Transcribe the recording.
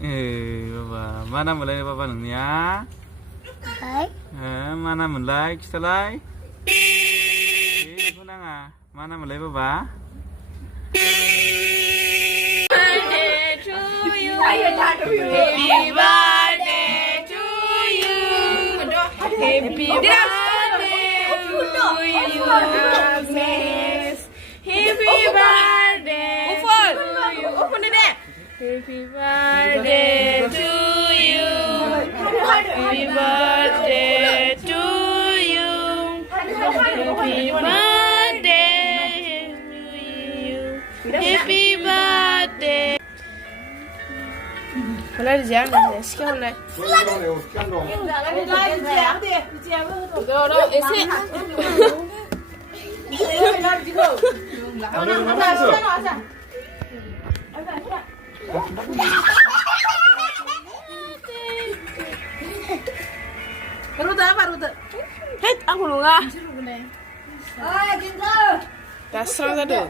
बाबा मा नाम मोनलाय बाबा नोंनिया Hai. मा नाम मोनलाय खिथालाय बेखौ नाङा मा नाम मोनलाय बाबा Happy birthday to you, Agnes. Happy birthday to you. Happy birthday to you. Happy birthday to you. Happy birthday to you. Happy birthday. Hôm nay dán này, xem hôm nay. Đâu đâu, em sẽ. Hết ăn của luôn à? Đã sang ra được.